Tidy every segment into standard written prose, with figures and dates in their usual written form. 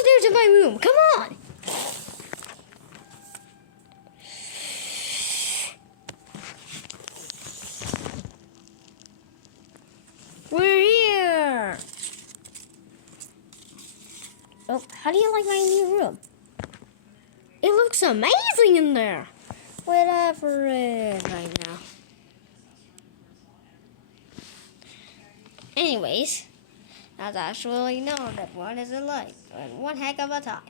downstairs in my room. Come on. We're here. Oh, how do you like my new room? It looks amazing in there. Whatever it is right now. Anyways, that's actually known that what is it like? One heck of a time.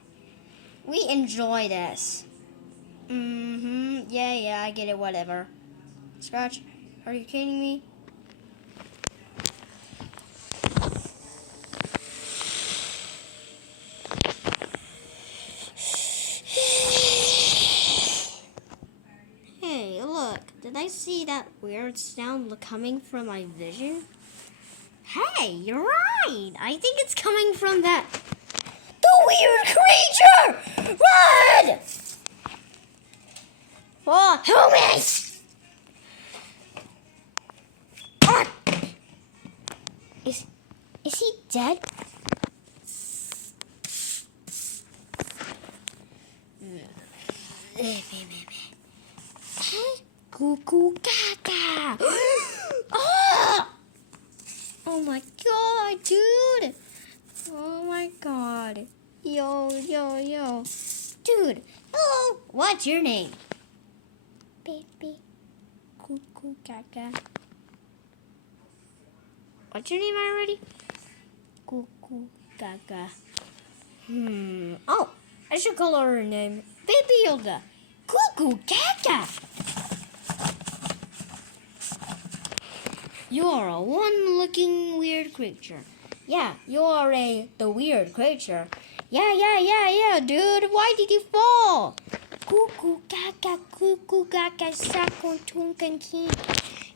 We enjoy this. Yeah, I get it, whatever. Scratch, are you kidding me? Hey, look, did I see that weird sound coming from my vision? Hey, you're right. I think it's coming from that... The weird creature! Run! Oh, help me! Ah! Is he dead? Cuckoo gaga! Ah! Oh my god, dude! Oh my god. Yo. Dude, hello! What's your name? Baby. Cuckoo gaga. What's your name already? Cuckoo gaga. Oh, I should call her name Baby Yoda. Cuckoo gaga! You're a one-looking weird creature. Yeah, you're the weird creature. Yeah, dude. Why did you fall? Cuckoo gaga, sakon tunkan king.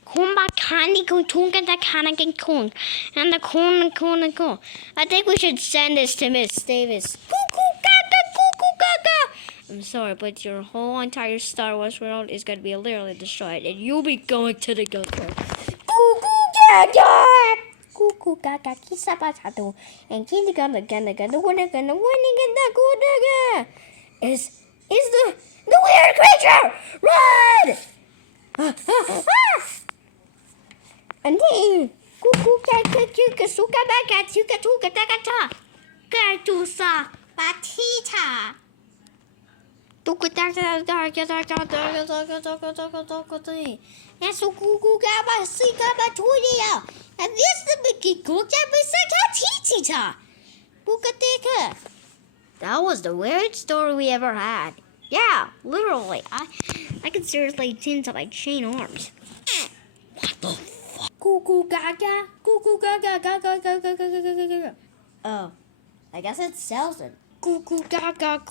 Kumba kandi kun tunkan da kanakin kun. And the kun. I think we should send this to Miss Davis. Cuckoo gaga. I'm sorry, but your whole entire Star Wars world is going to be literally destroyed, and you'll be going to the gunpoint. Cuckoo gaga, kisa patado, and kinda is the weird creature. Run! And then cuckoo gaga, chuka suka baga, chuka tuka tagata, gatusa batita. And so cuckoo gaba sika batudia. And this the big cook that Bukatika. That was the weirdest story we ever had. Yeah, literally. I can seriously tint up my chain arms. What the fuck? Cuckoo gaga. Oh, I guess it's Selson. Cuckoo gaga.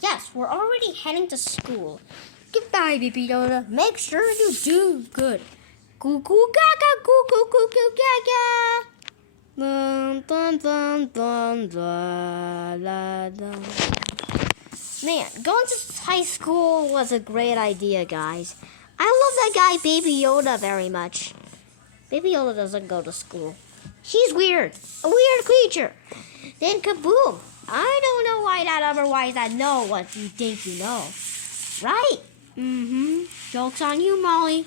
Yes, we're already heading to school. Goodbye, Baby Yoda. Make sure you do good. Cuckoo gaga. Man, going to high school was a great idea, guys. I love that guy, Baby Yoda, very much. Baby Yoda doesn't go to school. He's weird. A weird creature. Then kaboom. I don't know why that otherwise I know what you think you know. Right? Joke's on you, Molly.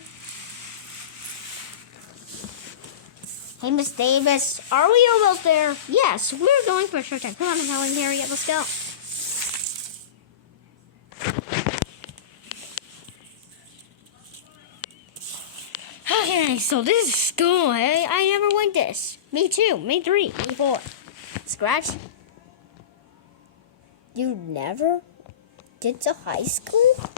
Hey, Miss Davis, are we almost there? Yes, we're going for a short time. Come on, Helen, Harriet, let's go. Okay, so this is school, hey? I never went this. Me 2, me 3, me 4. Scratch? You never get to high school?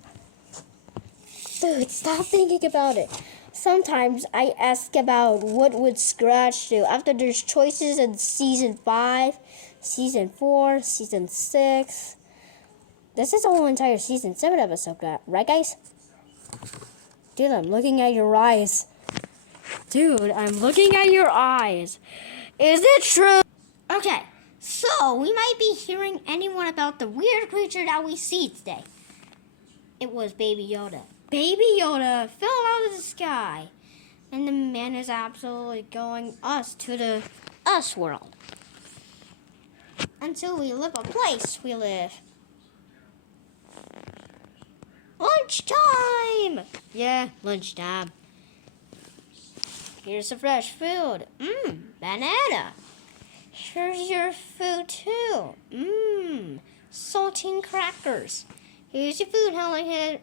Dude, stop thinking about it. Sometimes I ask about what would Scratch do after there's choices in Season 5, Season 4, Season 6. This is a whole entire Season 7 episode, right guys? Dude, I'm looking at your eyes. Dude, I'm looking at your eyes. Is it true? Okay, so we might be hearing anyone about the weird creature that we see today. It was Baby Yoda. Baby Yoda fell out of the sky. And the man is absolutely going us to the us world. And until we live a place we live. Lunchtime! Yeah, lunchtime. Here's some fresh food. Banana. Here's your food too. Saltine crackers. Here's your food, howling head.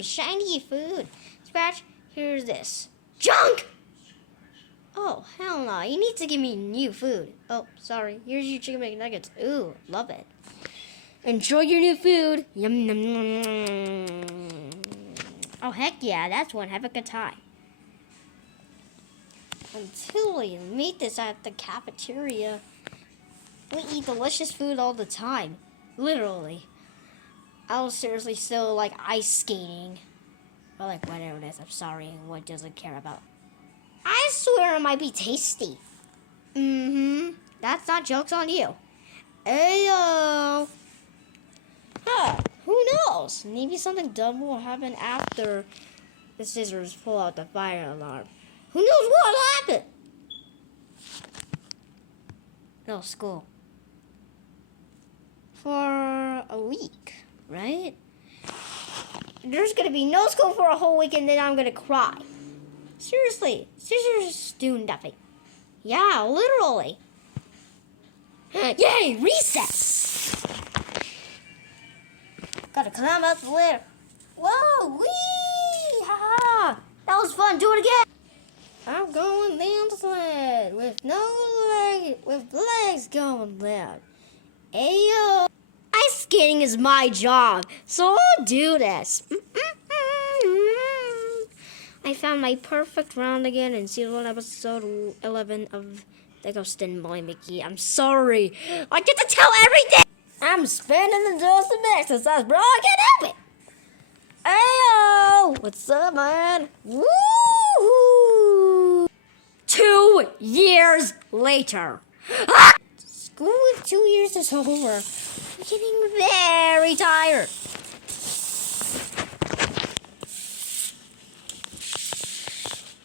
Shiny food. Scratch, here's this. Junk! Oh, hell no. You need to give me new food. Oh, sorry. Here's your chicken McNuggets. Ooh, love it. Enjoy your new food. Yum, yum, yum. Oh, heck yeah. That's one. Have a good time. Until we meet this at the cafeteria, we eat delicious food all the time. Literally. I was seriously still like ice skating. Or like whatever it is. I'm sorry. What doesn't care about? I swear it might be tasty. That's not jokes on you. Ayo. Huh, who knows? Maybe something dumb will happen after the scissors pull out the fire alarm. Who knows what will happen? No school. For a week, right? There's gonna be no school for a whole week and then I'm gonna cry. Seriously, scissors do nothing. Yeah, literally. Yay, recess! Gotta climb up the ladder. Whoa, wee! Ha! That was fun. Do it again. I'm going down the sled with legs going down. Ayo! Ice skating is my job, so I'll do this. I found my perfect round again in season 1, episode 11 of The Ghost and Boy Mickey. I'm sorry. I get to tell everything. I'm spinning the dust of exercise, bro. I can't help it. Ayo! What's up, man? Woo! 2 years later. Ah! School with 2 years is over. I'm getting very tired.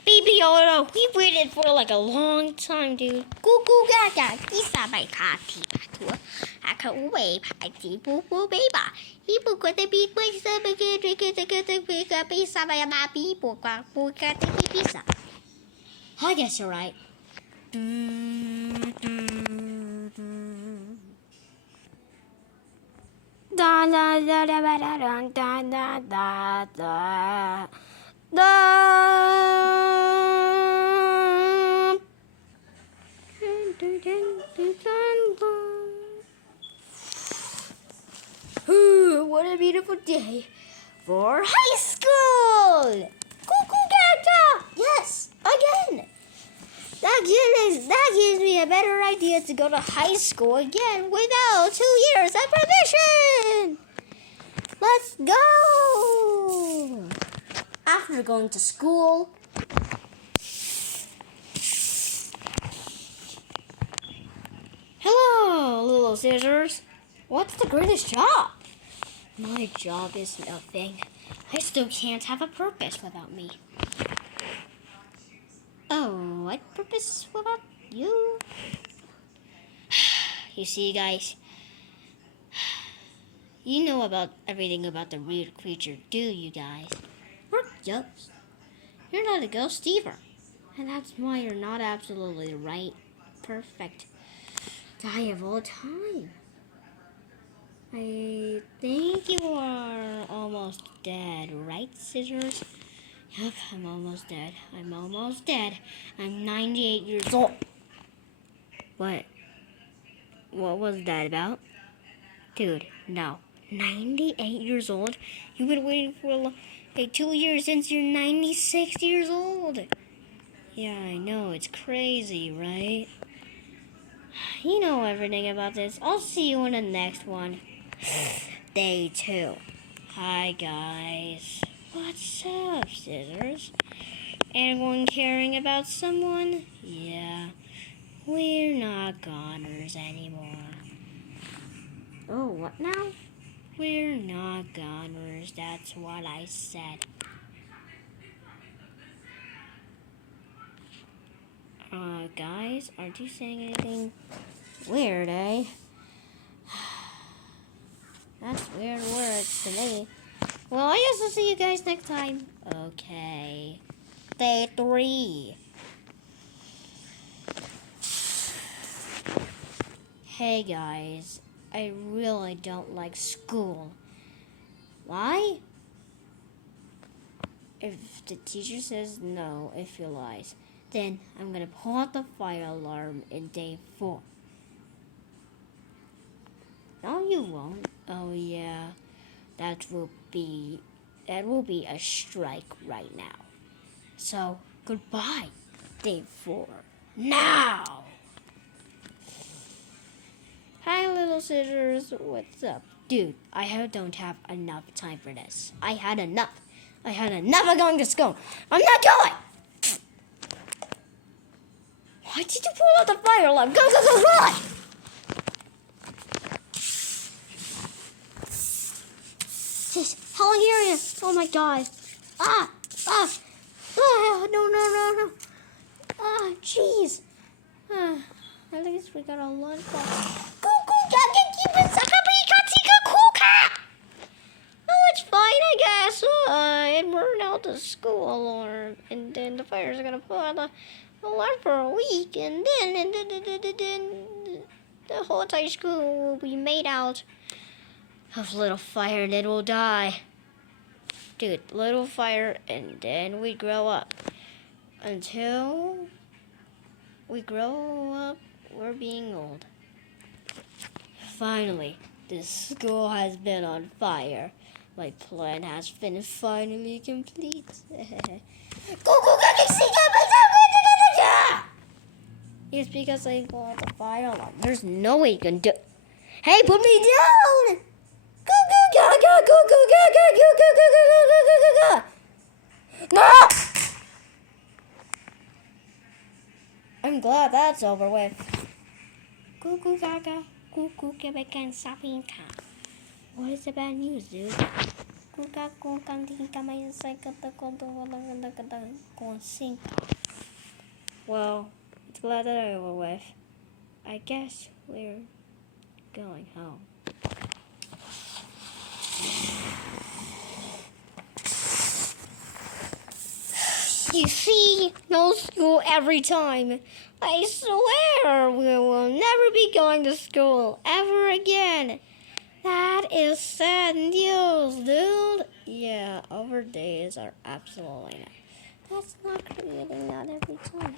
Baby Yoda, we waited for like a long time, dude. Goo goo gaga, isa by party patua. Aka uwe party boo boo beba. Ibu got the beat by some again, drink it, the pizza by a baby, book, got the pizza. I guess you're right. Da da da da da da da da da da. What a beautiful day for high school! Cuckoo gaga! Yes, again! That gives me a better idea to go to high school again without 2 years of permission! Let's go! After going to school, hello, little scissors. What's the greatest job? My job is nothing. I still can't have a purpose without me. Oh, what purpose without you? You see, guys, you know about everything about the weird creature, do you guys? We're ghosts. You're not a ghost either. And that's why you're not absolutely the right, perfect guy of all time. I think you are almost dead, right, Scissors? Yep, I'm almost dead. I'm almost dead. I'm 98 years old. What? What was that about? Dude, no. 98 years old? You've been waiting for like 2 years since you're 96 years old. Yeah, I know. It's crazy, right? You know everything about this. I'll see you in the next one. Day 2. Hi, guys. What's up, Scissors? Anyone caring about someone? Yeah. We're not goners anymore. Oh, what now? We're not goners. That's what I said. Guys, aren't you saying anything weird, eh? That's weird words to me. Well, I guess I'll see you guys next time. Okay. Day 3. Hey guys, I really don't like school. Why? If the teacher says no, if you lies, then I'm gonna pull out the fire alarm in day 4. No, you won't. Oh yeah, that will be a strike right now. So goodbye, day 4. Now. Hi, little scissors. What's up, dude? Don't have enough time for this. I had enough of going to school. I'm not going. Why did you pull out the fire alarm? Go, go, go, run! Jeez, howling area. Oh my god. Ah, no. Ah, jeez. At least we got a lunch box. Oh, it's fine, I guess. It burned out the school alarm, and then the fires are gonna put out the alarm for a week, and then the whole entire school will be made out of little fire, and it will die. Dude, little fire, and then we grow up. Until we grow up, we're being old. Finally, this school has been on fire. My plan has been finally complete. It's because I want the fire alarm. There's no way you can do. Hey, put me down! No! I'm glad that's over with. What is the bad news, dude? Well, it's glad that I'm over with. I guess we're going home. You see, no school every time. I swear we will never be going to school ever again. That is sad news, dude. Yeah, our days are absolutely not. That's not creating that every time.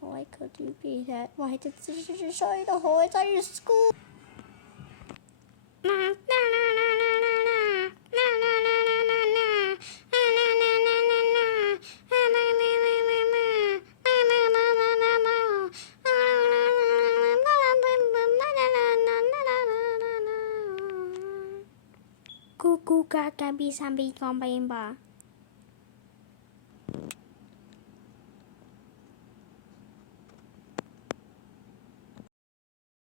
Why could you be that? Why did you show you the whole entire school? Kuku kakak bisa bikin ba?